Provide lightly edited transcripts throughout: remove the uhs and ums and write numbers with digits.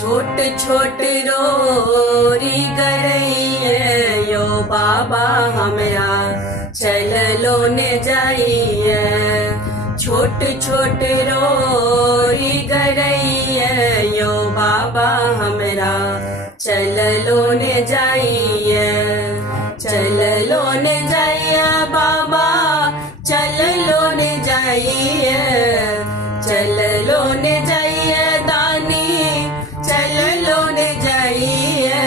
छोट छोट रोरी गरैये यो बाबा हमरा चललो ने जाइए। छोट छोट रोरी गरैये यो बाबा हमरा चललो ने जाइए। चललो ने जाइए बाबा चललो ने जाइए। चललो ने जाइए दानी चललो ने जाइए।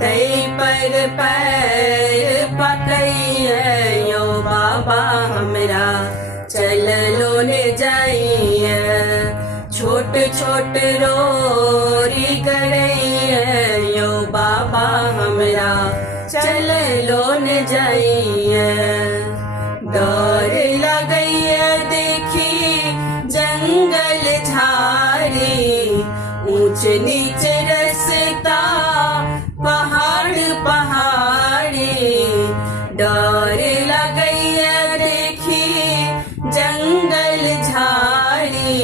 तई पर पैर पकइए यो बाबा हमरा चललो ने जाइए। छोट छोट रोरी गरैये यो बाबा हमरा चललो ने जाइए। डर लगइए देखी जंगल झाड़ी ऊंच नीच रस्ता पहाड़ पहाड़ी। डर लगइए देखी जंगल झाड़ी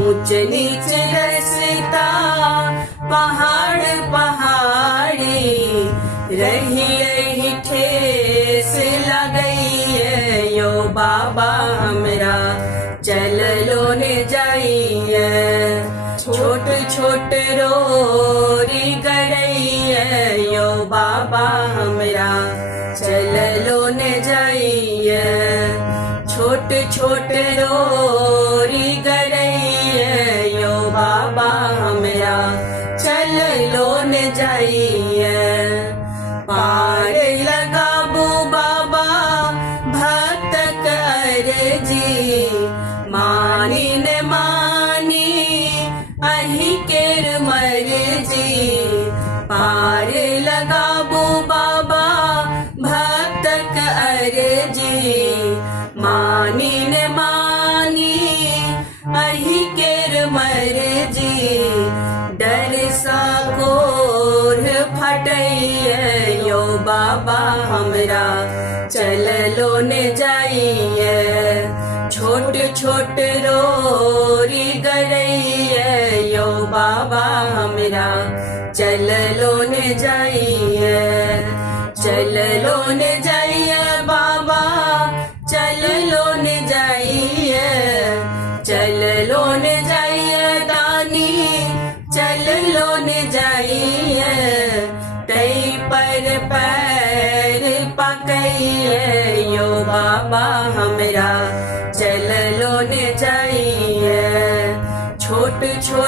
ऊंच नीच रस्ता पहाड़ पहाड़ी। रही रही ठेस लगइए यो बाबा हमरा चललो ने जाइए। छोट छोट रोरी गरैये यो बाबा हमरा चललो ने जाइए। छोट छोट रोरी गरैये यो बाबा हमरा चललो ने जाइए। पार लगाबू बाबा भक्त अर्जी मानी न मानी अहि केर मर्जी। पार लगाबू बाबा भक्त अर्जी मानी न मानी अहि केर मर्जी। डर सा कोर फटइए यो बाबा हमरा चललो ने जाइए। छोट छोट रोरी गरैये यो बाबा हमरा चललो ने जाइए। चललो ने जाइए बाबा चललो ने जाइए। चललो ने जाइए दानी चललो ने जाइए। तई पर पैर पकइए यो बाबा हमरा चललो ने जाइए। छोट छोट